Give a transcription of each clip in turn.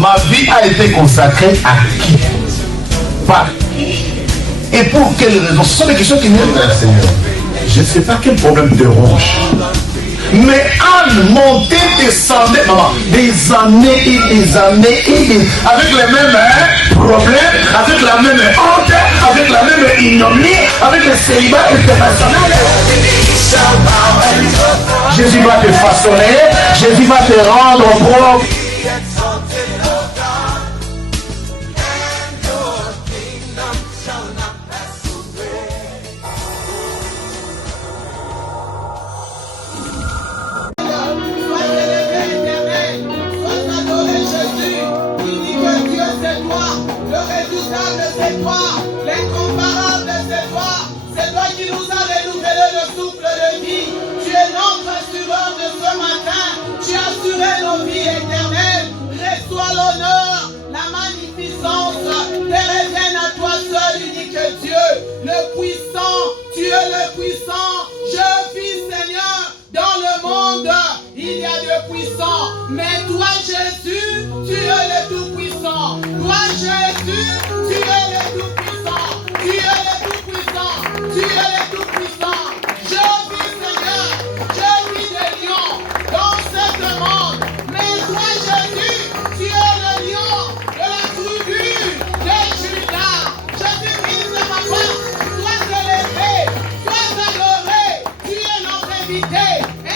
Ma vie a été consacrée à qui? Par qui? Et pour quelles raisons? Ce sont des questions qui viennent vers le Seigneur. Je ne sais pas quel problème te ronge. Mais Anne montait, descendait, maman, des années et des années et des... avec les mêmes problèmes, avec la même honte, avec la même ignominie, avec le célibat international. Jésus va te façonner, Jésus va te rendre propre. C'est toi, l'incomparable, c'est toi. C'est toi qui nous as renouvelé le souffle de vie. Tu es notre assureur de ce matin. Tu as assuré nos vies éternelles. Reçois l'honneur, la magnificence. Te reviennent à toi seul, unique Dieu. Le puissant, tu es le puissant. Je vis, Seigneur, dans le monde. Il y a de puissants. Mais toi, Jésus, tu es le tout-puissant. Toi, Jésus, tu es le tout-puissant. Tu es le tout-puissant. Tu es le tout-puissant. Je vis, Seigneur, je vis des lions dans ce monde. Mais toi, Jésus, tu es le lion de la tribu de Judas. Jésus-Christ, ma part, sois élevé, sois adoré. Tu es notre invité,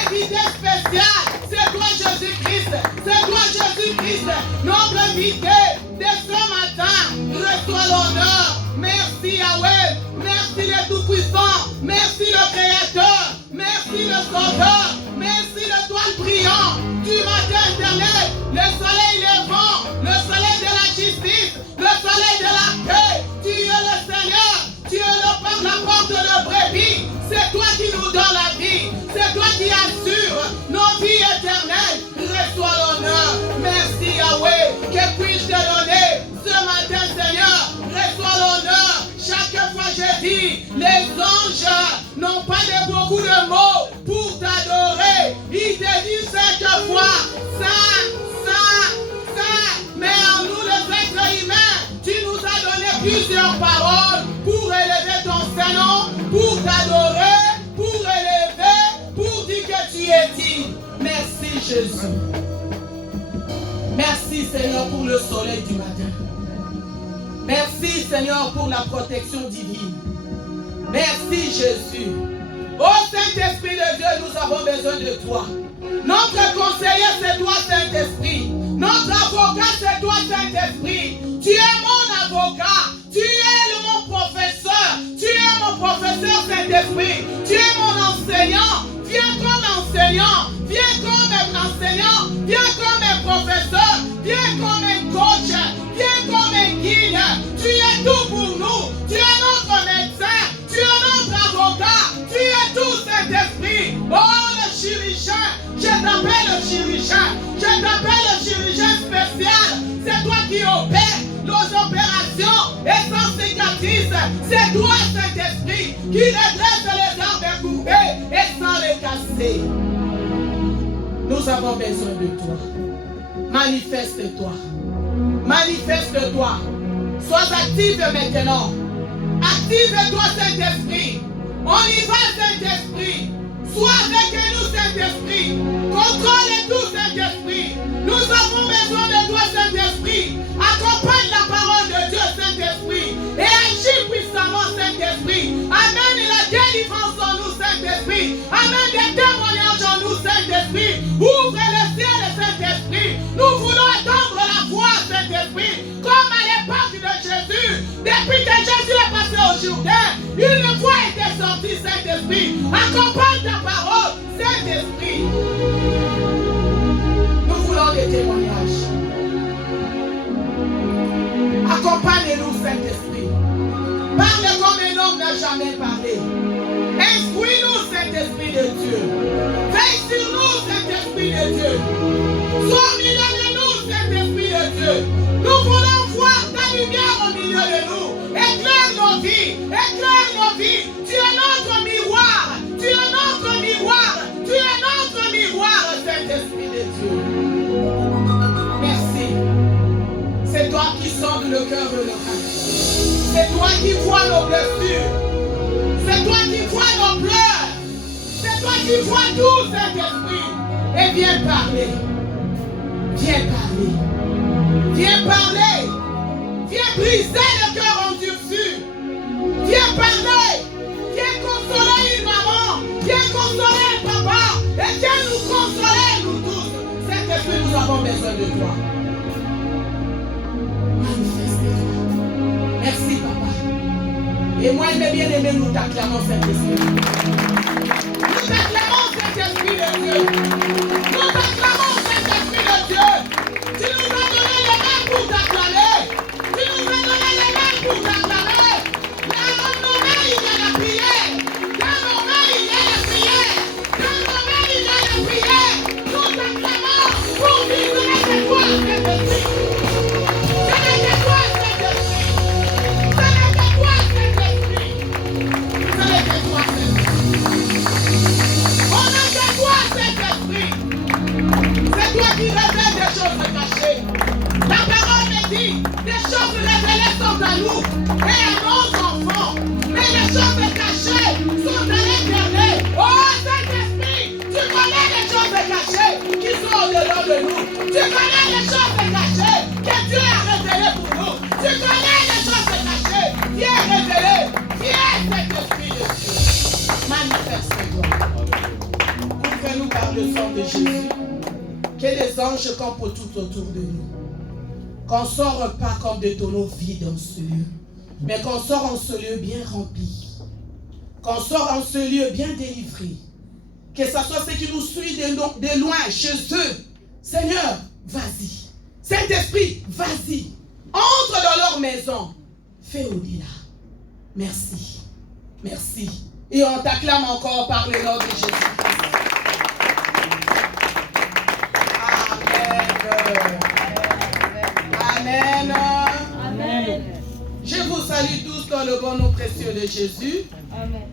invité spécial. C'est toi, Jésus-Christ. C'est toi, Jésus-Christ, notre invité de ce matin. Reçois l'honneur. Merci Yahweh. Merci le Tout-Puissant. Merci le Créateur. Merci le Sauveur. Merci l'étoile brillante du matin éternel. Le soleil levant. Le soleil de la justice. Le soleil de la paix. Tu es le Seigneur. Tu es la porte de brebis. C'est toi qui nous donne la vie. C'est toi qui assure nos vies éternelles. Reçois l'honneur. Merci Yahweh. Que puis-je te donner ce matin, Seigneur? Reçois l'honneur. Chaque fois je dis, les anges n'ont pas beaucoup de mots pour t'adorer. Ils te disent chaque fois, Saint, Saint, Saint. Mais en nous, les êtres humains, tu nous as donné plusieurs paroles pour élever ton Saint-Nom, pour t'adorer, pour élever, pour dire que tu es digne. Merci Jésus. Merci Seigneur pour le soleil du matin. Merci Seigneur pour la protection divine. Merci Jésus. Ô Saint-Esprit de Dieu, nous avons besoin de toi. Notre conseiller, c'est toi Saint-Esprit. Notre avocat, c'est toi Saint-Esprit. Tu es mon avocat. Tu es mon professeur. Tu es mon professeur Saint-Esprit. Tu es mon enseignant. Viens comme enseignant. Viens comme un enseignant. Viens comme un professeur. Viens comme un coach. Viens comme un guide. Tu es tout pour nous. Tu es notre médecin. Tu es notre avocat. Tu es tout Saint-Esprit. Oh, le chirurgien. Je t'appelle le chirurgien. Je t'appelle le chirurgien spécial. C'est toi qui opères nos opérations et sans cicatrices. C'est toi, Saint-Esprit, qui redresse les arbres courbés et sans les casser. Nous avons besoin de toi. Manifeste-toi. Manifeste-toi. Sois active maintenant. Active-toi, Saint-Esprit. On y va, Saint-Esprit. Sois avec nous, Saint-Esprit. Contrôle tout, Saint-Esprit. Nous avons besoin de toi, Saint-Esprit. Accompagne la parole de Dieu, Saint-Esprit. Et agis puissamment, Saint-Esprit. Amène la délivrance en nous, Saint-Esprit. Amène des témoignages en nous, Saint-Esprit. Ouvre le ciel, Saint-Esprit. Nous voulons attendre la voix, Saint-Esprit. Comme à l'époque de Jésus. Depuis que Jésus est passé au Jourdain, une voix était sortie, Saint-Esprit. Accompagne ta parole, Saint-Esprit. Nous voulons des témoignages. Accompagne-nous, Saint-Esprit. Parle comme un homme n'a jamais parlé. Instruis-nous, Saint-Esprit de Dieu. Veille sur nous, Saint-Esprit de Dieu. Sois au milieu de nous, Saint-Esprit de Dieu. Nous voulons voir ta lumière au milieu de nous. Éclaire nos vies. Éclaire nos vies. Tu es notre miroir. Tu es notre miroir. Tu es notre miroir, Saint-Esprit de Dieu. Merci. C'est toi qui sondes le cœur de nos âmes. C'est toi qui vois nos blessures. C'est toi qui vois nos pleurs. C'est toi qui vois tout, Saint-Esprit. Et viens parler. Viens parler. Viens parler. Viens briser le cœur endurci. Viens parler. Viens consoler une maman. Viens consoler un papa. Et viens nous consoler, nous tous. Saint-Esprit, nous avons besoin de toi. Manifeste-toi. Merci, papa. Et moi, il m'est bien aimé, nous t'acclamons, Saint-Esprit. Nous t'acclamons, Saint-Esprit de Dieu. Nous t'acclamons, Saint-Esprit de Dieu. Tu nous as donné les mains pour t'acclamer. Tu nous as donné les mains pour t'acclamer. Dans nos mains, il y a la prière. Dans nos mains, il y a la prière. Dans nos mains, il y a la prière. Nous t'acclamons pour vivre avec toi, Saint-Esprit. Ce n'est que toi, Saint-Esprit. Ce n'est que toi, Saint-Esprit. Ce n'est que toi, Saint-Esprit. On n'a que toi, Saint-Esprit. C'est toi qui révèles des choses cachées. La parole me dit, des choses révélées sont à nous et à nos enfants. Mais les choses cachées sont à l'Éternel. Oh Saint-Esprit, tu connais les choses cachées qui sont au-delà de nous. Tu connais les choses cachées que Dieu a révélées pour nous. Tu connais les choses cachées. Viens révéler. Viens Saint-Esprit de Dieu. Manifeste-toi. Couvrez-nous par le sang de Jésus. Que les anges campent tout autour de nous. Qu'on sort pas comme des tonneaux vides en ce lieu, mais qu'on sort en ce lieu bien rempli. Qu'on sort en ce lieu bien délivré. Que ce soit ceux qui nous suivent de loin, chez eux. Seigneur, vas-y. Saint-Esprit, vas-y. Entre dans leur maison. Fais au-delà. Merci. Merci. Et on t'acclame encore par le nom de Jésus-Christ. Amen. Amen. Je vous salue tous dans le bon nom précieux de Jésus. Amen.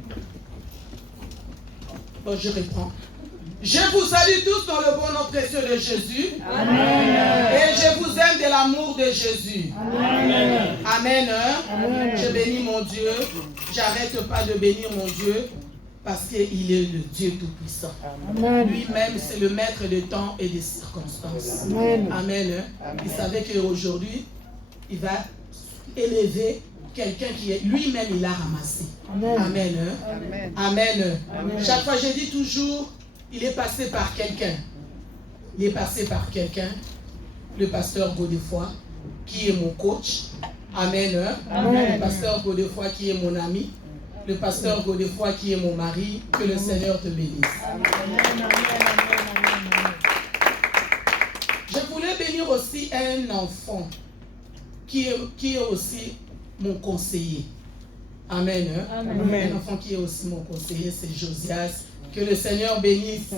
Bon, je reprends. Je vous salue tous dans le bon nom précieux de Jésus. Amen. Et je vous aime de l'amour de Jésus. Amen. Amen. Amen. Je bénis mon Dieu. J'arrête pas de bénir mon Dieu parce qu'il est le Dieu Tout-Puissant. Lui-même, c'est le maître des temps et des circonstances. Amen. Amen. Il savait qu'aujourd'hui, il va élever quelqu'un qui est lui-même, il a ramassé. Amen. Amen. Amen. Amen. Amen. Chaque fois, je dis toujours, il est passé par quelqu'un. Il est passé par quelqu'un, le pasteur Godefroy, qui est mon coach. Amen. Amen. Le pasteur Godefroy qui est mon ami. Le pasteur Godefroy qui est mon mari. Que le Seigneur te bénisse. Amen. Je voulais bénir aussi un enfant qui est aussi mon conseiller. Amen. Amen. Un enfant qui est aussi mon conseiller, c'est Josias. Que le Seigneur bénisse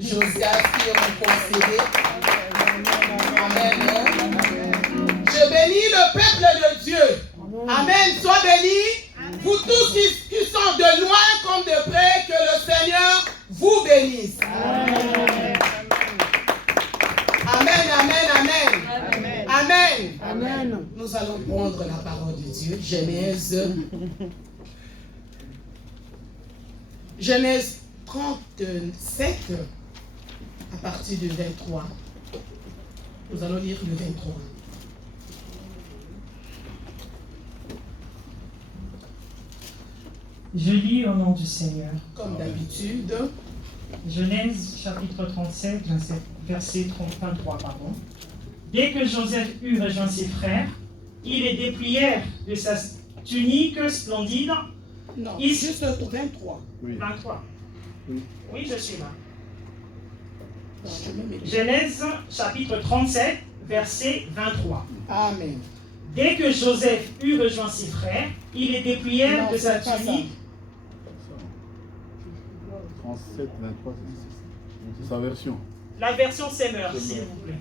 Josias qui est mon conseiller. Amen. Je bénis le peuple de Dieu. Amen. Sois béni. Vous tous qui sont de loin comme de près, que le Seigneur vous bénisse. Amen. Amen, amen, amen. Amen. Amen. Nous allons prendre la parole de Dieu. Genèse 37, à partir du 23. Nous allons lire le 23. Je lis au nom du Seigneur. Comme d'habitude. Genèse chapitre 37, verset 23. Dès que Joseph eut rejoint ses frères, ils les déplièrent de sa tunique splendide. Non, juste le 23. Oui. 23. Oui. Oui, je suis là. Genèse chapitre 37, verset 23. Amen. Dès que Joseph eut rejoint ses frères, ils les déplièrent de sa tunique. 37, 23, c'est sa version. La version Semeur, s'il vous plaît.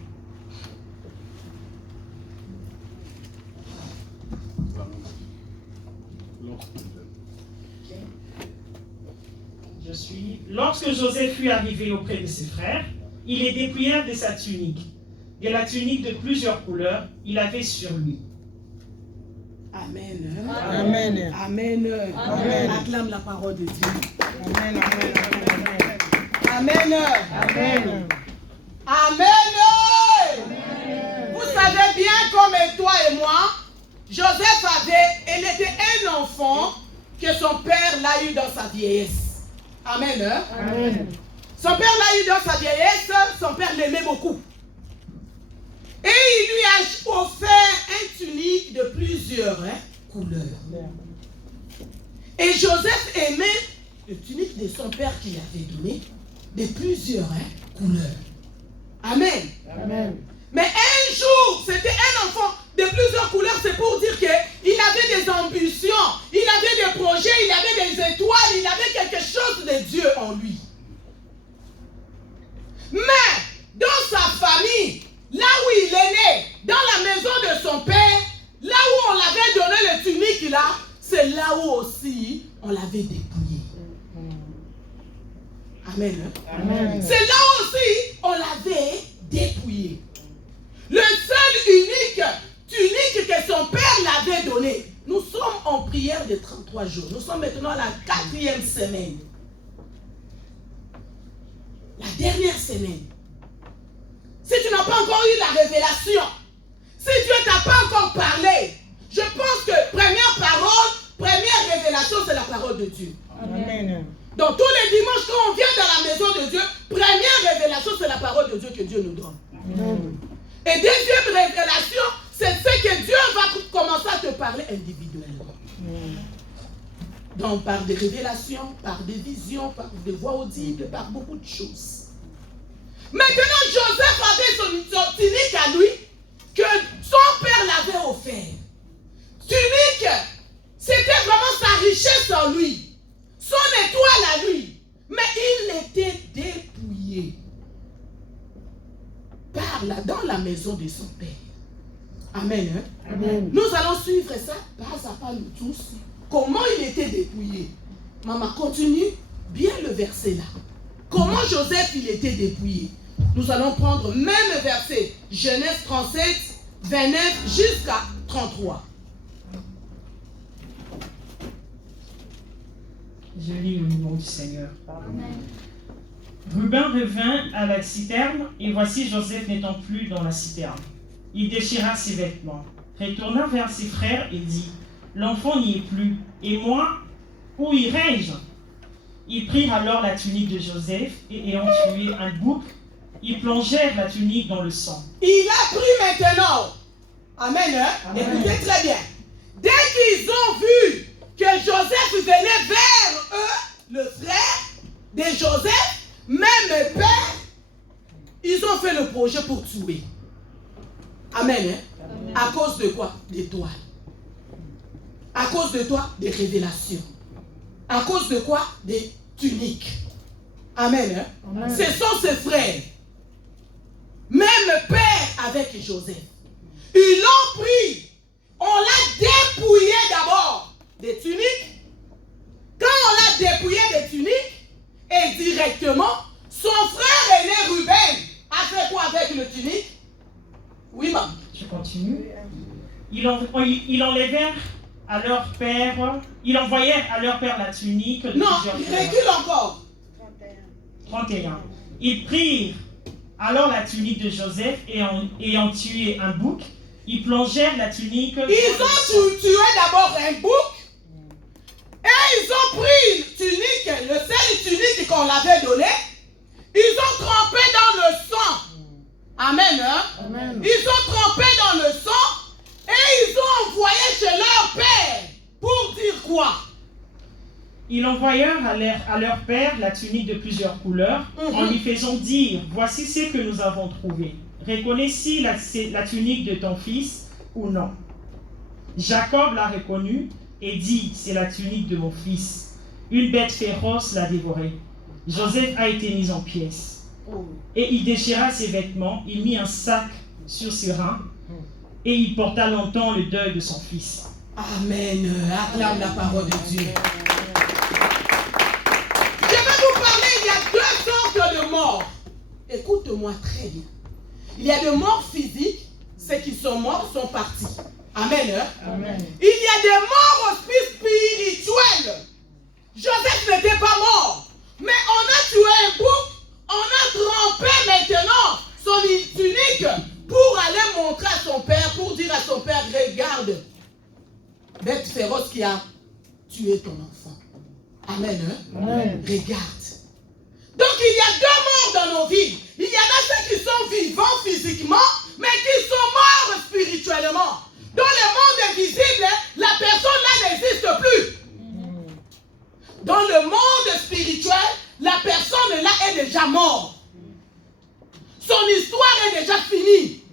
Je suis. Lorsque Joseph fut arrivé auprès de ses frères, ils les dépouillèrent de sa tunique et la tunique de plusieurs couleurs, il avait sur lui. Amen. Amen. Amen. Amen. Acclame la parole de Dieu. Amen. Amen. Amen. Amen. Amen. Vous savez bien comme toi et moi, Joseph il était un enfant que son père l'a eu dans sa vieillesse. Amen. Amen. Son père l'a eu dans sa vieillesse, son père l'aimait beaucoup. Et il lui a offert un tunique de plusieurs couleurs. Et Joseph aimait le tunique de son père qu'il avait donné de plusieurs couleurs. Amen. Amen. Mais un jour, c'était un enfant de plusieurs couleurs, c'est pour dire qu'il avait des ambitions, il avait des projets, il avait des étoiles, il avait quelque chose de Dieu en lui. Mais dans sa famille, là où il est né, dans la maison de son père, là où on l'avait donné le tunique là, c'est là où aussi on l'avait dépouillé. Amen. Amen. C'est là aussi on l'avait dépouillé. Le seul unique tunique que son père l'avait donné. Nous sommes en prière de 33 jours. Nous sommes maintenant à la 4e semaine. La dernière semaine. Si tu n'as pas encore eu la révélation, si Dieu ne t'a pas encore parlé, je pense que première parole, première révélation, c'est la parole de Dieu. Amen. Donc tous les dimanches, quand on vient dans la maison de Dieu, première révélation, c'est la parole de Dieu que Dieu nous donne. Amen. Et deuxième révélation, c'est ce que Dieu va commencer à te parler individuellement. Donc par des révélations, par des visions, par des voix audibles, par beaucoup de choses. Maintenant, Joseph avait son tunique à lui que son père l'avait offert. Tunique, c'était vraiment sa richesse en lui. Son étoile à lui. Mais il était dépouillé dans la maison de son père. Amen. Amen. Nous allons suivre ça pas à pas nous tous. Comment il était dépouillé. Maman, continue bien le verset là. Comment Joseph il était dépouillé. Nous allons prendre même verset. Genèse 37, 29 jusqu'à 33. Je lis au nom du Seigneur. Ruben revint à la citerne, et voici Joseph n'étant plus dans la citerne. Il déchira ses vêtements, retourna vers ses frères et dit, « L'enfant n'y est plus, et moi, où irai-je » Ils prirent alors la tunique de Joseph, et ayant tué un bouc, ils plongèrent la tunique dans le sang. Il a pris maintenant. Amen. Amen. Écoutez très bien. Dès qu'ils ont vu que Joseph venait vers eux, le frère de Joseph, même le père, ils ont fait le projet pour tuer. Amen. Amen. À cause de quoi? D'étoiles. À cause de toi? Des révélations. À cause de quoi? Des tuniques. Amen. Amen. Ce sont ses frères. Même le père avec Joseph. Ils l'ont pris. On l'a dépouillé d'abord des tuniques. Quand on l'a dépouillé des tuniques, et directement, son frère aîné Ruben a fait quoi avec le tunique? Oui, maman. Je continue. Ils enlevèrent à leur père, ils envoyèrent à leur père la tunique de Non, plusieurs il couleurs. recule encore. 31. Ils prirent alors la tunique de Joseph et ayant tué un bouc, ils plongèrent la tunique. Ils ont tué d'abord un bouc. Et ils ont pris une tunique, le seul tunique qu'on l'avait donné. Ils ont trempé dans le sang. Amen. Hein? Amen. Ils ont trempé dans le sang et ils ont envoyé chez leur père. Pour dire quoi? Ils envoyèrent à leur père la tunique de plusieurs couleurs, en lui faisant dire, voici ce que nous avons trouvé. Reconnais-tu la tunique de ton fils ou non? Jacob l'a reconnue et dit, c'est la tunique de mon fils. Une bête féroce l'a dévoré. Joseph a été mis en pièces. Et il déchira ses vêtements, il mit un sac sur ses reins, et il porta longtemps le deuil de son fils. Amen. Acclame la parole de Dieu. Je vais vous parler, il y a deux sortes de morts. Écoute-moi très bien. Il y a des morts physiques, ceux qui sont morts sont partis. Amen. Hein? Amen. Il y a des morts aussi spirituels. Joseph n'était pas mort, mais on a tué un bouc, on a trempé maintenant son tunique pour aller montrer à son père, pour dire à son père, regarde, bête féroce qui a tué ton enfant. Amen. Hein? Amen. Regarde. Donc il y a deux morts dans nos vies. Il y en a ceux qui sont vivants physiquement, mais qui sont morts spirituellement. Dans le monde invisible, la personne là n'existe plus. Dans le monde spirituel, la personne là est déjà morte. Son histoire est déjà finie.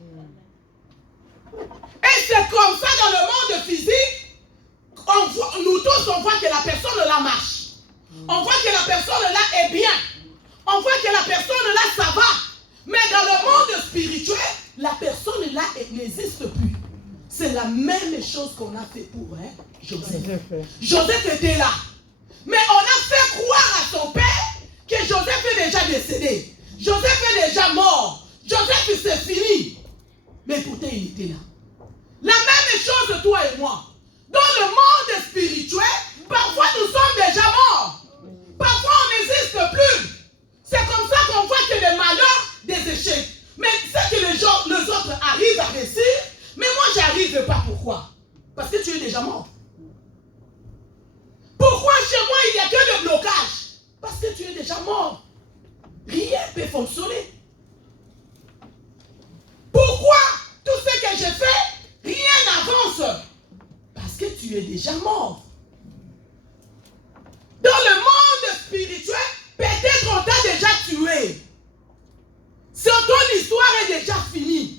Et c'est comme ça dans le monde physique, nous tous on voit que la personne là marche. On voit que la personne là est bien. On voit que la personne là ça va. Mais dans le monde spirituel, la personne là n'existe plus. C'est la même chose qu'on a fait pour Joseph. Joseph était là. Mais on a fait croire à son père que Joseph est déjà décédé. Joseph est déjà mort. Joseph c'est fini. Mais pourtant il était là. La même chose toi et moi. Dans le monde spirituel, parfois nous sommes déjà morts. Parfois on n'existe plus. C'est comme ça qu'on voit que les malheurs, des échecs. Mais c'est que les autres arrivent à réussir. Mais moi, je n'arrive pas. Pourquoi? Parce que tu es déjà mort. Pourquoi chez moi, il n'y a que le blocage? Parce que tu es déjà mort. Rien ne peut fonctionner. Pourquoi tout ce que je fais, rien n'avance? Parce que tu es déjà mort. Dans le monde spirituel, peut-être on t'a déjà tué. Ton histoire est déjà finie.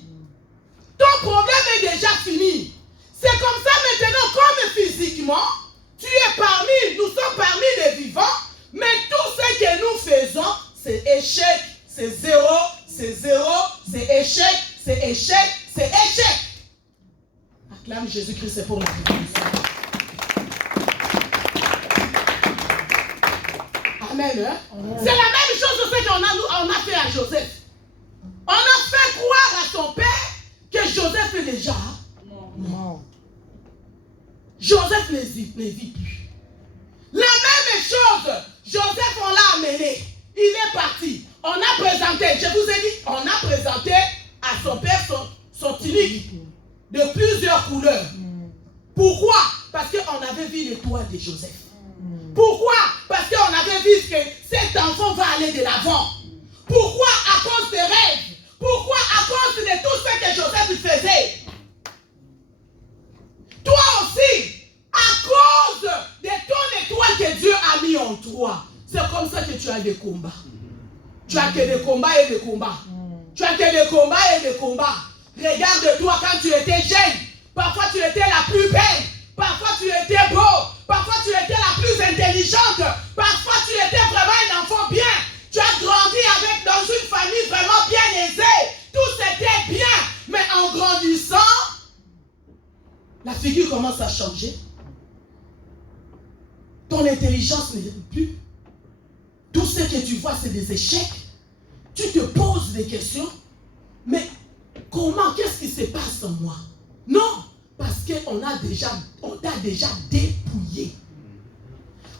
Ton problème est déjà fini. C'est comme ça maintenant, comme physiquement, tu es parmi, nous sommes parmi les vivants, mais tout ce que nous faisons, c'est échec, c'est zéro, c'est échec, c'est échec, c'est échec. Acclame Jésus-Christ pour la révolution. Amen. Hein? C'est la même chose que on a fait à Joseph. On a fait croire à son père que Joseph est déjà mort. Joseph ne vit plus. La même chose, Joseph, on l'a amené. Il est parti. On a présenté, je vous ai dit, on a présenté à son père son tunique de plusieurs couleurs. Pourquoi? Parce qu'on avait vu l'étoile de Joseph. Pourquoi? Parce qu'on avait vu que cet enfant va aller de l'avant. Pourquoi? À cause des rêves. Pourquoi? À cause de tout ce que Joseph faisait. Toi aussi, à cause de ton étoile que Dieu a mis en toi, c'est comme ça que tu as des combats. Tu as que des combats et des combats. Tu as que des combats et des combats. Regarde-toi quand tu étais jeune. Parfois tu étais la plus belle. Parfois tu étais beau. Parfois tu étais la plus intelligente. Parfois tu étais vraiment un enfant bien. Tu as grandi dans une famille vraiment bien aisée. Tout c'était bien. Mais en grandissant, la figure commence à changer. Ton intelligence n'est plus. Tout ce que tu vois, c'est des échecs. Tu te poses des questions. Mais comment? Qu'est-ce qui se passe en moi? Non, parce qu'on t'a déjà dépouillé.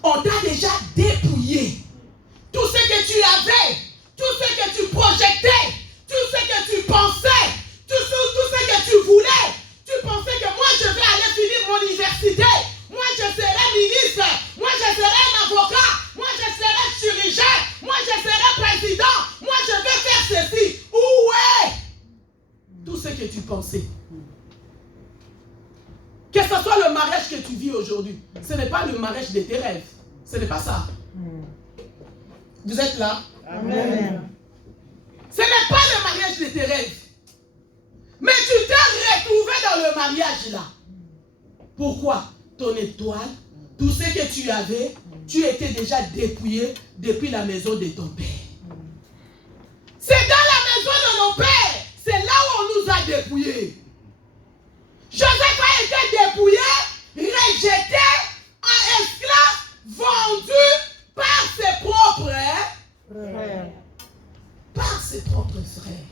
On t'a déjà dépouillé. Tout ce que tu avais, tout ce que tu projetais, tout ce que tu pensais, tout ce que tu voulais, tu pensais que moi je vais aller finir mon université, moi je serai ministre, moi je serai un avocat, moi je serai chirurgien, moi je serai président, moi je vais faire ceci. Où est tout ce que tu pensais? Que ce soit le mariage que tu vis aujourd'hui, ce n'est pas le mariage de tes rêves. Ce n'est pas ça. Vous êtes là? Amen. Ce n'est pas le mariage de tes rêves. Mais tu t'es retrouvé dans le mariage là. Pourquoi? Ton étoile, tout ce que tu avais, tu étais déjà dépouillé depuis la maison de ton père. C'est dans la maison de nos pères. C'est là où on nous a dépouillés. Joseph a été dépouillé, rejeté, en esclave, vendu par ses propres frères. Par ses propres frères.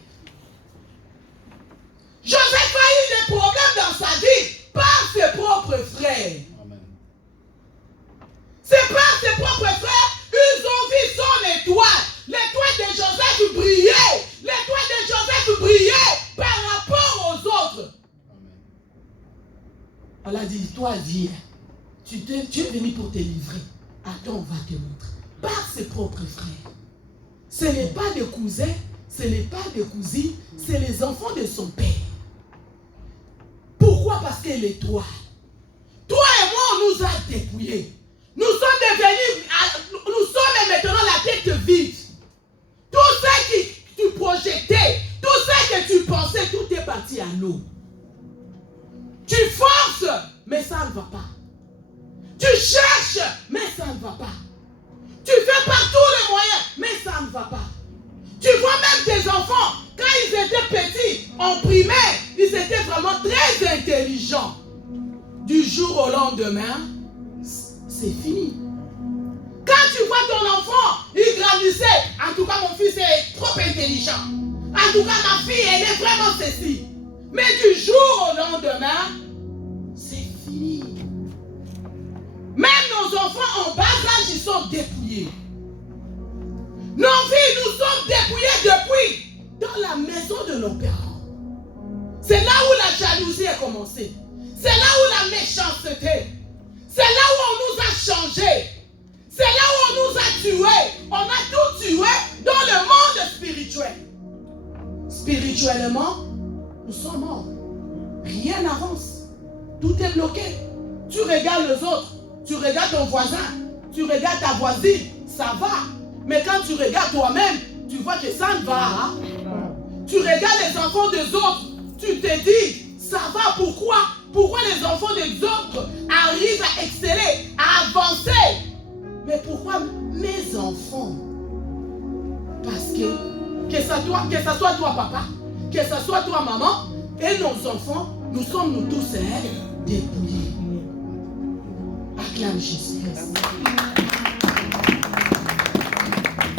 Elle a dit, toi viens, tu es venu pour te livrer. Attends, on va te montrer. Par ses propres frères. Ce n'est pas des cousins, ce n'est pas des cousines, c'est les enfants de son père. Pourquoi? Parce qu'elle est toi. Toi et moi, on nous a dépouillés. Nous sommes devenus, nous sommes maintenant la tête vide. Tout ce que tu projetais, tout ce que tu pensais, tout est parti à l'eau. Tu forces, mais ça ne va pas. Tu cherches, mais ça ne va pas. Tu fais par tous les moyens, mais ça ne va pas. Tu vois même tes enfants, quand ils étaient petits, en primaire, ils étaient vraiment très intelligents. Du jour au lendemain, c'est fini. Quand tu vois ton enfant, il grandissait. En tout cas, mon fils est trop intelligent. En tout cas, ma fille, elle est vraiment ceci. Mais du jour au lendemain, c'est fini. Même nos enfants en bas âge, ils sont dépouillés. Nos filles, nous sommes dépouillés depuis dans la maison de nos parents. C'est là où la jalousie a commencé. C'est là où la méchanceté. C'est là où on nous a changés. C'est là où on nous a tués. On a tout tué dans le monde spirituel. Spirituellement, nous sommes morts. Rien n'avance. Tout est bloqué. Tu regardes les autres. Tu regardes ton voisin. Tu regardes ta voisine. Ça va. Mais quand tu regardes toi-même, tu vois que ça ne va. Hein? Tu regardes les enfants des autres. Tu te dis, ça va. Pourquoi? Pourquoi les enfants des autres arrivent à exceller, à avancer? Mais pourquoi mes enfants? Parce que ce soit toi papa, que ce soit toi maman, et nos enfants, nous sommes nous tous dépouillés. Acclame Jésus.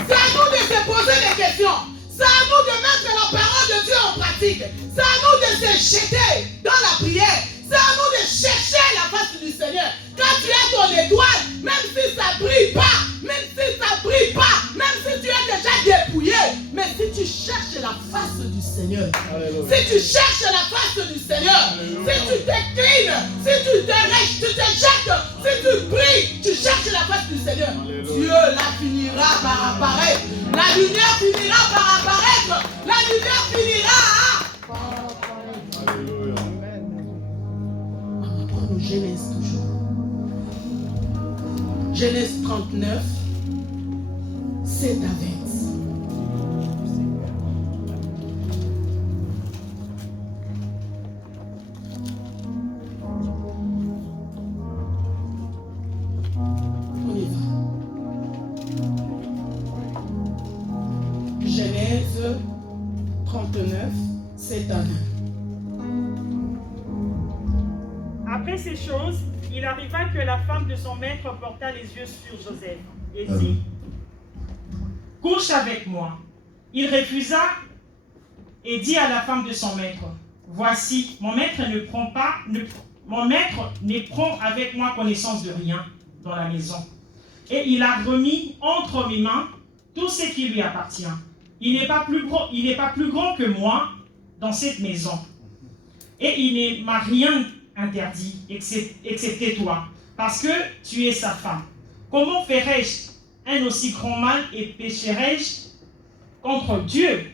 C'est à nous de se poser des questions. C'est à nous de mettre la parole de Dieu en pratique. C'est à nous de se jeter dans la prière. C'est à nous de chercher la face du Seigneur. Quand tu es ton étoile, même si ça ne brille pas, même si ça ne brille pas, même si tu es déjà dépouillé, mais si tu cherches la face du Seigneur, si tu cherches la face du Seigneur, si tu t'inclines, si tu te jettes, si tu pries, tu cherches la face du Seigneur, Dieu la finira par apparaître. La lumière finira par apparaître. La lumière finira. Alléluia. On va prendre Genèse toujours. Genèse 39, 7 à 20. On y va. Genèse 39, 7 à 20. Après ces choses, il arriva que la femme de son maître porta les yeux sur Joseph et dit, « Couche avec moi. » Il refusa et dit à la femme de son maître, « Voici, mon maître ne prend avec moi connaissance de rien dans la maison. Et il a remis entre mes mains tout ce qui lui appartient. Il n'est pas plus grand que moi dans cette maison. Et il ne m'a rien interdit, excepté toi, parce que tu es sa femme. Comment ferais-je un aussi grand mal et pécherais-je contre Dieu?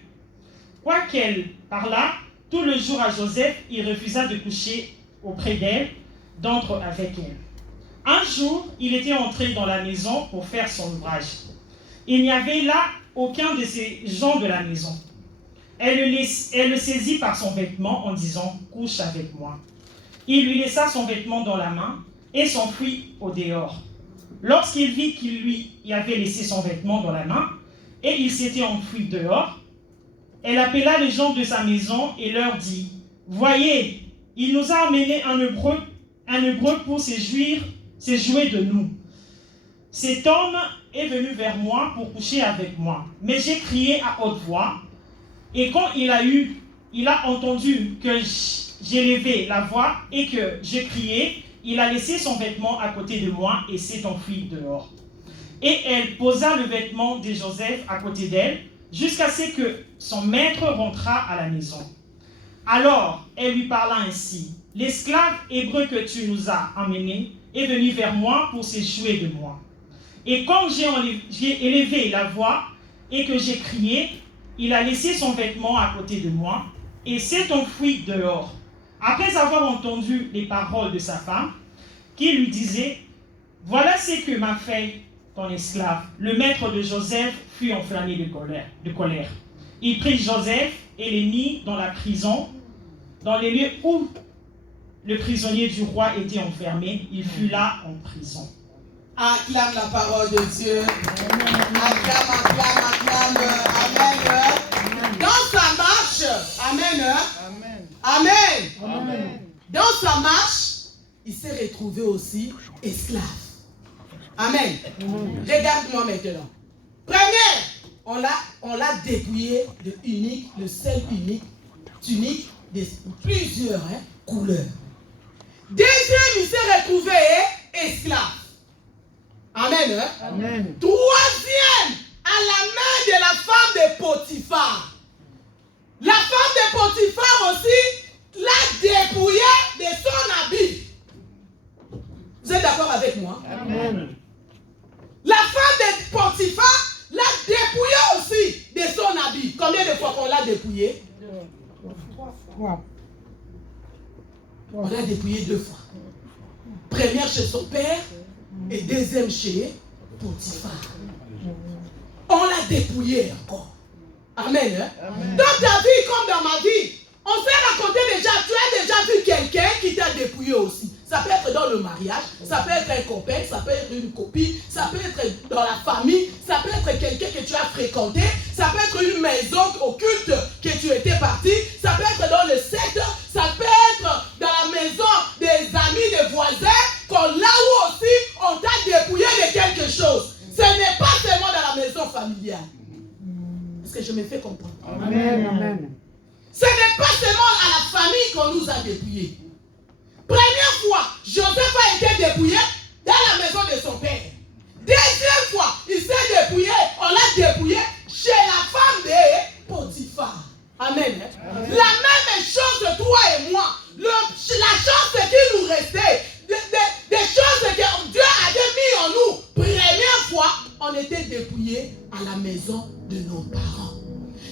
Quoiqu'elle parlât tout le jour à Joseph, il refusa de coucher auprès d'elle, d'entrer avec elle. Un jour, il était entré dans la maison pour faire son ouvrage. Il n'y avait là aucun de ces gens de la maison. Elle le saisit par son vêtement en disant « Couche avec moi ». Il lui laissa son vêtement dans la main et s'enfuit au dehors. Lorsqu'il vit qu'il lui avait laissé son vêtement dans la main et il s'était enfui dehors, elle appela les gens de sa maison et leur dit « Voyez, il nous a amené un Hébreu pour se jouer de nous. Cet homme est venu vers moi pour coucher avec moi. Mais j'ai crié à haute voix, et quand il a entendu que j'ai levé la voix et que j'ai crié, il a laissé son vêtement à côté de moi et s'est enfui dehors. Et elle posa le vêtement de Joseph à côté d'elle, jusqu'à ce que son maître rentrât à la maison. Alors elle lui parla ainsi. l'esclave hébreu que tu nous as emmené est venu vers moi pour se jouer de moi. Et quand j'ai élevé la voix et que j'ai crié, il a laissé son vêtement à côté de moi et s'est enfui dehors. Après avoir entendu les paroles de sa femme, qui lui disait, voilà ce que m'a fait ton esclave. Le maître de Joseph fut enflammé de colère. Il prit Joseph et les mit dans la prison, dans les lieux où le prisonnier du roi était enfermé. Il fut là en prison. Acclame la parole de Dieu. Acclame. Amen. Dans sa marche, amen. Amen. Dans sa marche, il s'est retrouvé aussi esclave. Amen. Regarde-moi maintenant. Première, on l'a dépouillé de unique, le seul unique, tunique de plusieurs couleurs. Deuxième, il s'est retrouvé esclave. Amen. Amen. Troisième, à la main de la femme de Potiphar. La femme de Potiphar aussi l'a dépouillé de son habit. Vous êtes d'accord avec moi? Amen. La femme de Potiphar l'a dépouillé aussi de son habit. Combien de fois qu'on l'a dépouillé? 3 fois. On l'a dépouillé 2 fois. Première chez son père et deuxième chez Potiphar. On l'a dépouillé encore. Amen. Dans ta vie comme dans ma vie, on s'est raconté déjà, tu as déjà vu quelqu'un qui t'a dépouillé aussi. Ça peut être dans le mariage, ça peut être un copain, ça peut être une copine, ça peut être dans la famille, ça peut être quelqu'un que tu as fréquenté, ça peut être une maison occulte que tu étais parti, ça peut être dans le secteur, ça peut être dans la maison des amis, des voisins, là où aussi on t'a dépouillé de quelque chose. Ce n'est pas seulement dans la maison familiale. Est-ce que je me fais comprendre? Amen. Ce n'est pas seulement à la famille qu'on nous a dépouillés. Première fois, Joseph a été dépouillé dans la maison de son père. Deuxième fois, il s'est dépouillé, on l'a dépouillé chez la femme de Potiphar. Amen. La même chose, toi et moi. La chose qui nous restait, des choses que Dieu avait mis en nous. Première fois, on était dépouillé à la maison de nos parents.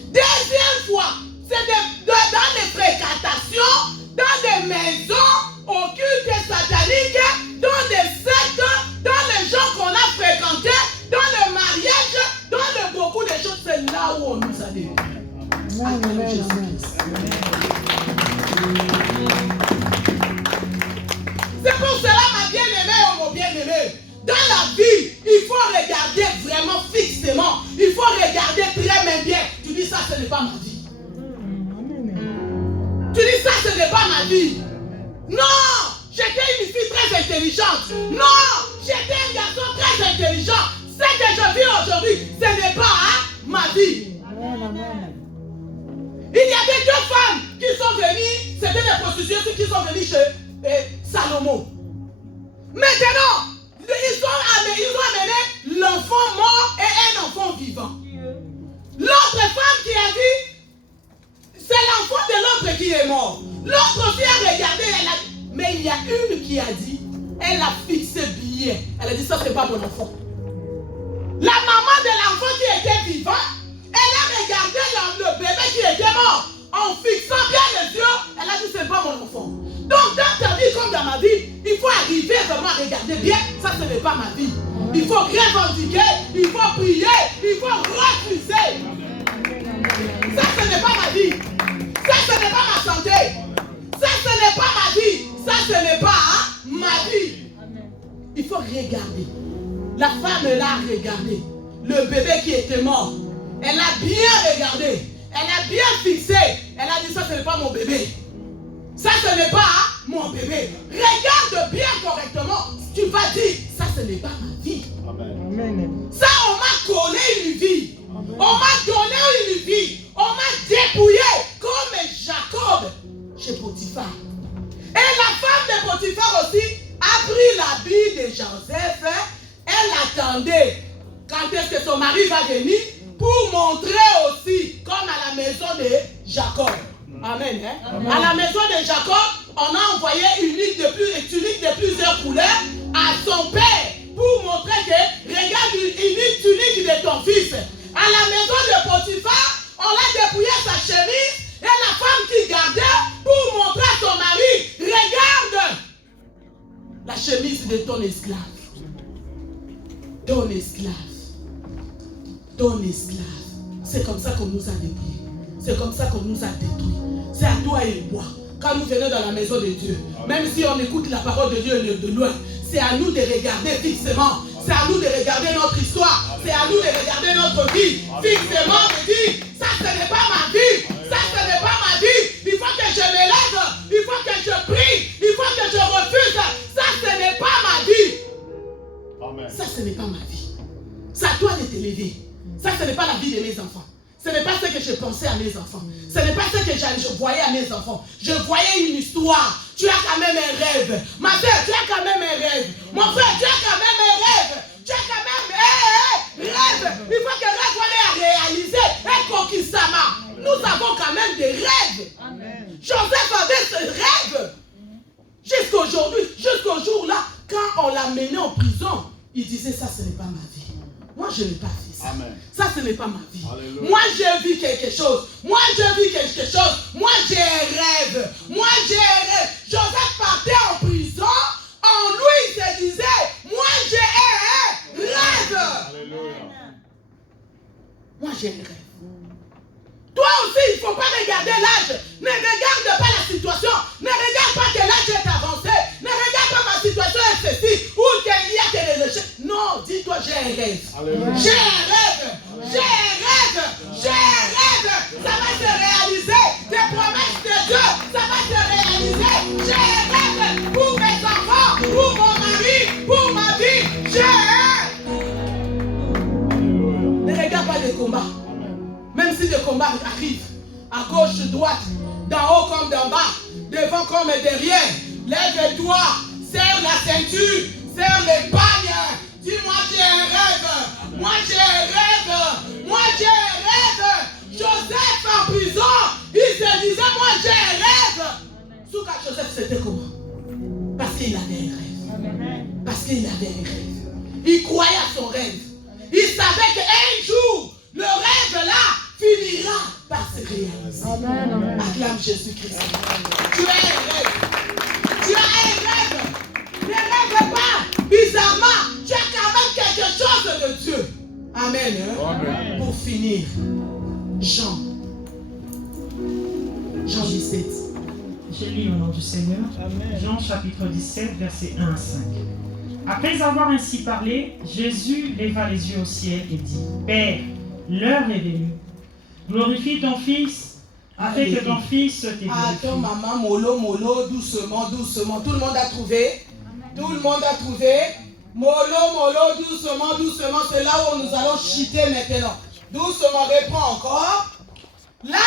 Deuxième fois, c'est dans les fréquentations, dans des maisons occultes et sataniques, dans des sectes, dans les gens qu'on a fréquentés, dans le mariage, dans beaucoup de choses. C'est là où on nous a dépouillés. C'est pour cela, ma bien-aimée ou mon bien-aimé, dans la vie, il faut regarder vraiment fixement. Il faut regarder très bien. Tu dis ça, ce n'est pas ma vie. Tu dis ça, ce n'est pas ma vie. Non, j'étais une fille très intelligente. Non, j'étais un garçon très intelligent. Ce que je vis aujourd'hui, ce n'est pas ma vie. Il y avait 2 femmes qui sont venues, c'était des prostituées qui sont venues chez Salomon. Maintenant, ils ont amené l'enfant mort et un enfant vivant. L'autre femme qui a dit, c'est l'enfant de l'autre qui est mort. L'autre aussi a regardé, mais il y a une qui a dit, elle a fixé bien. Elle a dit, ça c'est pas mon enfant. La maman de l'enfant qui était vivant, elle a regardé le bébé qui était mort. En fixant bien les yeux, elle a dit, c'est pas mon enfant. Donc dans ta vie comme dans ma vie, il faut arriver vraiment à regarder bien, ça ce n'est pas ma vie. Il faut revendiquer, il faut prier, il faut refuser. Ça ce n'est pas ma vie. Ça ce n'est pas ma santé. Ça ce n'est pas ma vie. Ça ce n'est pas ma vie. Il faut regarder. La femme elle a regardé. Le bébé qui était mort. Elle a bien regardé. Elle a bien fixé. Elle a dit ça ce n'est pas mon bébé. Ça ce n'est pas mon bébé. Regarde bien correctement. Tu vas dire ça ce n'est pas ma vie. Amen. Ça on m'a collé une vie. On m'a donné une vie. On m'a dépouillé comme Jacob chez Potiphar. Et la femme de Potiphar aussi a pris l'habit de Joseph. Elle attendait quand est-ce que son mari va venir pour montrer aussi comme à la maison de Jacob. Amen. À la maison de Jacob, on a envoyé une tunique de plusieurs couleurs à son père pour montrer que, regarde une tunique de ton fils. À la maison de Potiphar, on a dépouillé sa chemise et la femme qui gardait pour montrer à son mari, regarde la chemise de ton esclave. Ton esclave. Ton esclave. C'est comme ça qu'on nous a dépouillés. C'est comme ça qu'on nous a détruits. C'est à toi et moi. Quand nous venons dans la maison de Dieu, même si on écoute la parole de Dieu de loin, c'est à nous de regarder fixement. C'est à nous de regarder notre histoire. C'est à nous de regarder notre vie fixement et dire, ça ce n'est pas ma vie. Ça ce n'est pas ma vie. Il faut que je me lève. Il faut que je prie. Il faut que je refuse. Ça ce n'est pas ma vie. Amen. Ça ce n'est pas ma vie. C'est à toi de te lever. Ça ce n'est pas la vie de mes enfants. Ce n'est pas ce que je pensais à mes enfants. Ce n'est pas ce que je voyais à mes enfants. Je voyais une histoire. Tu as quand même un rêve. Ma soeur, tu as quand même un rêve. Mon frère, tu as quand même un rêve. Tu as quand même un rêve. Il faut que rêve soit réalisé. Et conquistement. Nous avons quand même des rêves. Amen. Joseph avait ce rêve. Jusqu'aujourd'hui, jusqu'au jour là, quand on l'a mené en prison, il disait ça, ce n'est pas ma vie. Moi, je n'ai pas fait ça. Amen. Ça, ce n'est pas ma vie. Alléluia. Moi, j'ai vu quelque chose. Moi, j'ai vu quelque chose. Moi, j'ai un rêve. Moi, j'ai un rêve. Joseph partait en prison. En lui, il se disait, moi, j'ai un rêve. Alléluia. Moi, j'ai un rêve. Toi aussi, il ne faut pas regarder l'âge. Ne regarde pas la situation. Ne regarde pas que l'âge est avancé. Ne regarde pas ma situation est ceci. Ou qu'il y a que les recherches. Non, dis-toi, j'ai un rêve. Alléluia. J'ai un rêve. J'ai un rêve. J'ai un rêve. Ça va se réaliser. Des promesses de Dieu, ça va se réaliser. J'ai un rêve pour mes enfants, pour mon mari, pour ma vie. J'ai un. Alléluia. Ne regarde pas les combats. Même si le combat arrive, à gauche, droite, d'en haut comme d'en bas, devant comme derrière, lève-toi, serre la ceinture, serre les pagnes. Dis-moi, j'ai un rêve. Moi, j'ai un rêve. Moi, j'ai un rêve. Joseph en prison, il se disait, moi, j'ai un rêve. Souka Joseph, c'était comment? Parce qu'il avait un rêve. Parce qu'il avait un rêve. Il croyait à son rêve. Il savait qu'un jour, le rêve là finira par se réaliser. Amen, amen. Acclame Jésus-Christ. Tu as un rêve. Tu as un rêve. Ne rêve pas. Bizarrement, tu as quand même quelque chose de Dieu. Amen. Hein? Amen. Pour finir, Jean 17. Je lis au nom du Seigneur. Jean chapitre 17, versets 1 à 5. Après avoir ainsi parlé, Jésus leva les yeux au ciel et dit, Père, l'heure est venue. Glorifie ton Fils, afin que ton Fils te glorifie. Attends, maman, mollo, doucement, doucement. Tout le monde a trouvé? Tout le monde a trouvé? Mollo, doucement. C'est là où nous allons chuter maintenant. Doucement, reprends encore. Là,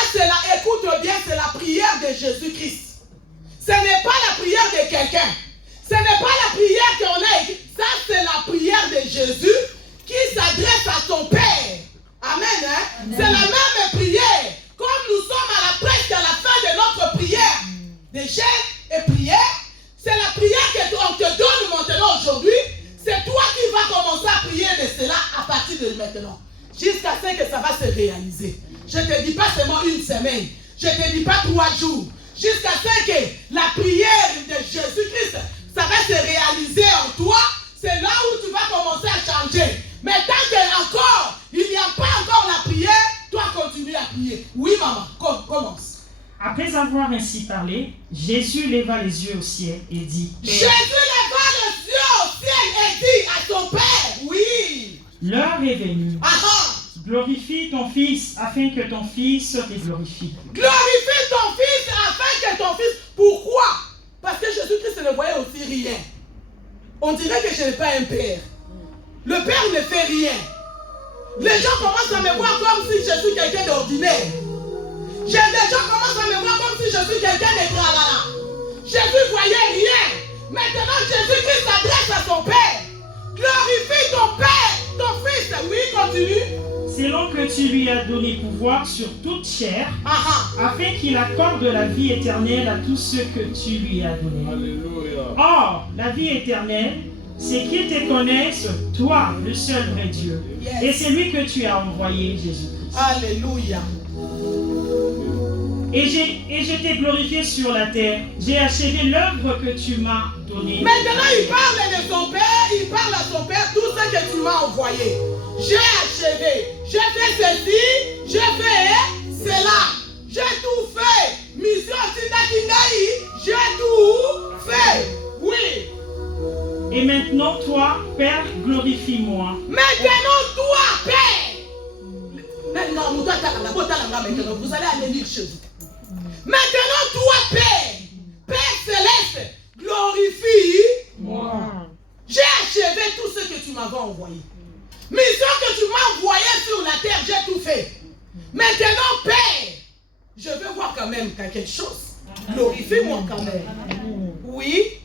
écoute bien, c'est la prière de Jésus-Christ. Ce n'est pas la prière de quelqu'un. Ce n'est pas la prière qu'on a écrite. Ça, c'est la prière de Jésus qui s'adresse à son Père. Amen. Hein? C'est la même prière. Comme nous sommes presque à la fin de notre prière de jeûne et prière, c'est la prière qu'on te donne maintenant aujourd'hui. C'est toi qui vas commencer à prier de cela à partir de maintenant. Jusqu'à ce que ça va se réaliser. Je ne te dis pas seulement une semaine. Je ne te dis pas 3 jours. Jusqu'à ce que la prière de Jésus-Christ, ça va se réaliser en toi. C'est là où tu vas commencer à changer. Mais tant qu'il n'y a pas encore la prière, toi continue à prier. Oui, maman, commence. Après avoir ainsi parlé, Jésus leva les yeux au ciel et dit, Père, Jésus leva les yeux au ciel et dit à son Père, oui. l'heure est venue. Aha. Glorifie ton Fils, afin que ton Fils te glorifie. Glorifie ton Fils afin que ton Fils... Pourquoi? Parce que Jésus-Christ ne voyait aussi rien. On dirait que je n'ai pas un père. Le père ne fait rien. Les gens commencent à me voir comme si je suis quelqu'un d'ordinaire. Les gens commencent à me voir comme si je suis quelqu'un de tralala. Jésus ne voyait rien. Maintenant, Jésus-Christ s'adresse à son Père. Glorifie ton Père, ton Fils. Oui, continue. Selon que tu lui as donné pouvoir sur toute chair, Ah, afin qu'il accorde la vie éternelle à tous ceux que tu lui as donnés. Alléluia. Or, la vie éternelle, c'est qu'ils te connaissent, toi, le seul vrai Dieu. Yes. Et c'est lui que tu as envoyé, Jésus-Christ. Alléluia. Et je t'ai glorifié sur la terre. J'ai achevé l'œuvre que tu m'as donnée. Maintenant, il parle de son père, il parle à son père, tout ce que tu m'as envoyé. J'ai achevé, j'ai fait ceci, j'ai fait cela, j'ai tout fait. Mission Tindakindaï, j'ai tout fait. Oui. Et maintenant, toi, Père, glorifie-moi. Maintenant, toi, Père. Maintenant, vous allez aller lire chez vous. Maintenant, toi, Père, Père céleste, glorifie-moi. J'ai achevé tout ce que tu m'avais envoyé. Mission que tu m'as envoyée sur la terre, j'ai tout fait. Maintenant, Père, je veux voir quand même quelque chose. Glorifie-moi quand même. Oui.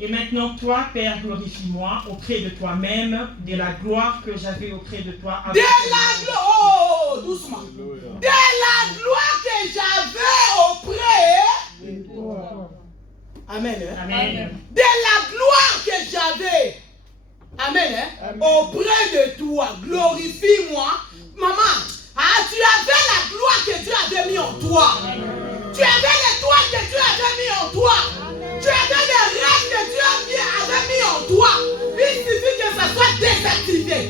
Et maintenant, toi, Père, glorifie-moi auprès de toi-même, de la gloire que j'avais auprès de toi. De la gloire, oh, doucement. De la gloire que j'avais auprès de toi. Amen. Hein? Amen. De la gloire que j'avais. Amen. Hein? Auprès de toi. Glorifie-moi. Maman, tu avais la gloire que Dieu avait mis en toi. Tu avais l'étoile que Dieu avait mis en toi. Tu avais les rêves que Dieu avait mis en toi. Il suffit que ça soit désactivé.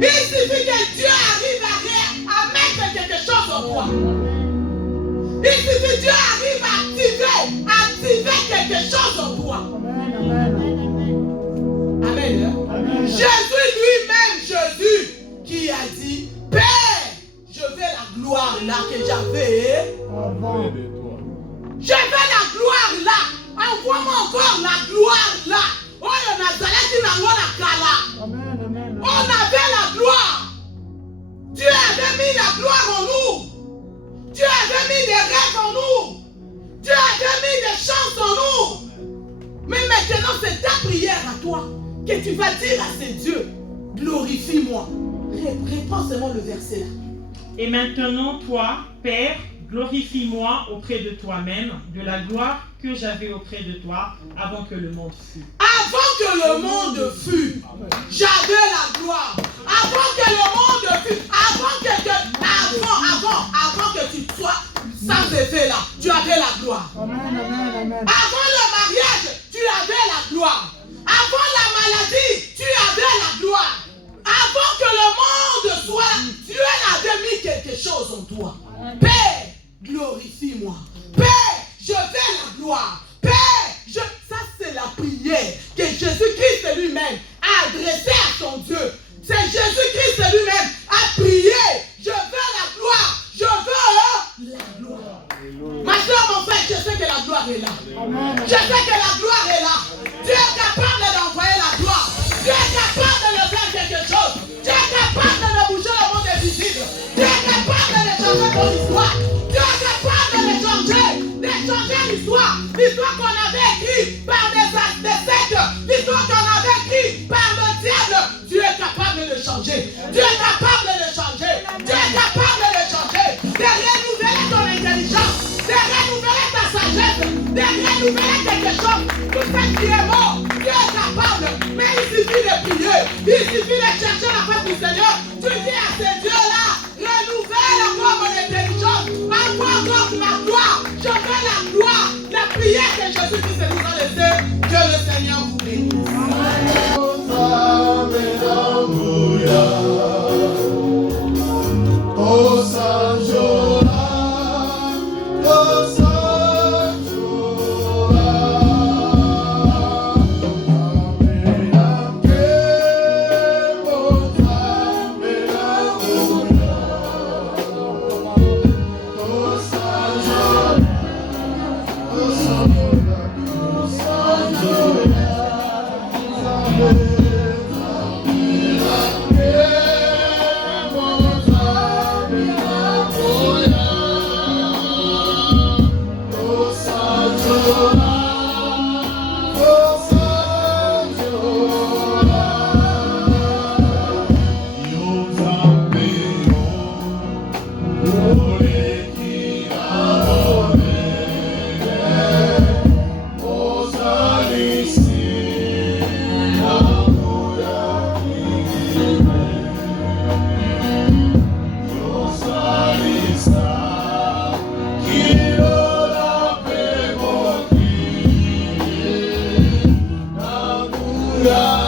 Il suffit que Dieu arrive à mettre quelque chose en toi. Il suffit que Dieu arrive à activer quelque chose en toi. Amen. Amen. Jésus lui-même, Jésus, qui a dit, Père, je veux la gloire là que j'avais. Je veux la gloire là. Envoie-moi encore la gloire là. Oh, on a on avait la gloire. Dieu avait mis la gloire en nous. Dieu avait mis des rêves en nous. Dieu avait mis des chances en nous. Mais maintenant, c'est ta prière à toi que tu vas dire à ces dieux, glorifie-moi. Réponds seulement le verset là. Et maintenant, toi, Père, glorifie-moi auprès de toi-même, de la gloire que j'avais auprès de toi avant que le monde fût. Avant que le monde fût, j'avais la gloire. Avant que le monde fût, avant que tu sois sans effet là, tu avais la gloire. Amen, amen, amen. Avant le mariage, tu avais la gloire. Avant la maladie, tu avais la gloire. Avant que le monde soit, Dieu avait mis quelque chose en toi. Père, glorifie-moi. Père, je veux la gloire. Père, ça c'est la prière que Jésus-Christ lui-même a adressée à son Dieu. C'est Jésus-Christ lui-même a prié. Je veux la gloire. Je veux la gloire. Ma soeur, mon frère, je sais que la gloire est là. Je sais que la gloire est là. Dieu est capable d'envoyer la gloire. Dieu est capable de faire quelque chose. Dieu est capable de bouger le monde invisible. Dieu est capable de changer ton histoire. Dieu est capable de changer l'histoire. L'histoire qu'on avait écrite par des sectes. L'histoire qu'on avait écrite par le diable. Dieu est capable de changer. Dieu est capable de changer. Dieu est capable de changer. De renouveler ton intelligence. De renouveler ta sagesse. De renouveler quelque chose. Tout ça qui est mort, Dieu est capable. Mais il suffit de prier. Il suffit de chercher la face du Seigneur. Tu dis à ces dieux-là, renouvelle encore mon intelligence. Envoie encore la gloire. Je veux la gloire. La prière que Jésus-Christ nous a laissée. Que le Seigneur vous bénisse. Yeah.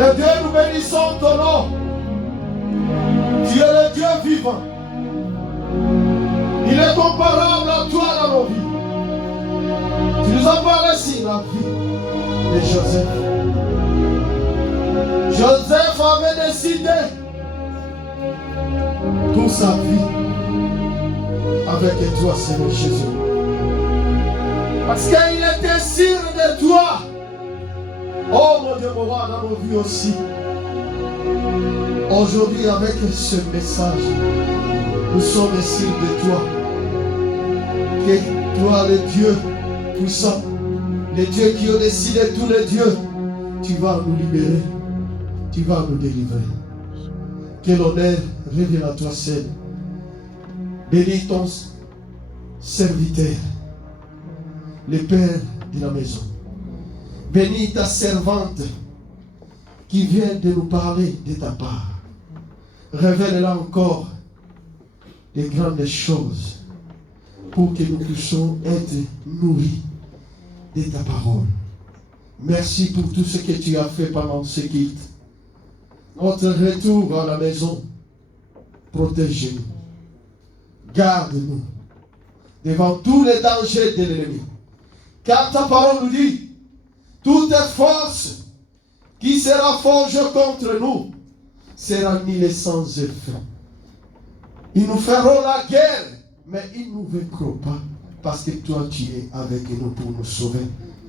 Seigneur Dieu, nous bénissons ton nom. Tu es le Dieu vivant. Il est comparable à toi dans nos vies. Tu nous as parlé ici la vie de Joseph. Joseph avait décidé toute sa vie avec toi, Seigneur Jésus. Parce qu'il était sûr de toi. Oh mon Dieu, mon roi, dans nos vies aussi. Aujourd'hui, avec ce message, nous sommes sûrs de toi. Que toi, le Dieu puissant, le Dieu qui a décidé tous les dieux, tu vas nous libérer, tu vas nous délivrer. Que l'honneur revienne à toi seul. Bénis ton serviteur, le Père de la maison. Bénis ta servante qui vient de nous parler de ta part. Révèle-la encore des grandes choses pour que nous puissions être nourris de ta parole. Merci pour tout ce que tu as fait pendant ce quitte. Notre retour à la maison, protège-nous. Garde-nous devant tous les dangers de l'ennemi. Car ta parole nous dit, toute force qui sera forgée contre nous sera annihilée sans effet. Ils nous feront la guerre, mais ils ne nous vaincront pas, parce que toi tu es avec nous pour nous sauver,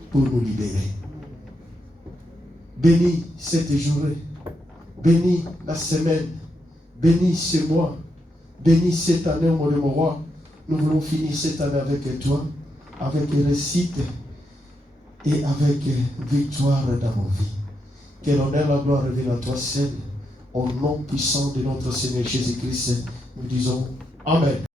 pour nous libérer. Bénis cette journée, bénis la semaine, bénis ce mois, bénis cette année, mon roi. Nous voulons finir cette année avec toi, avec réussite et avec victoire dans nos vies. Que l'honneur et la gloire reviennent à toi seul. Au nom puissant de notre Seigneur Jésus-Christ, nous disons Amen.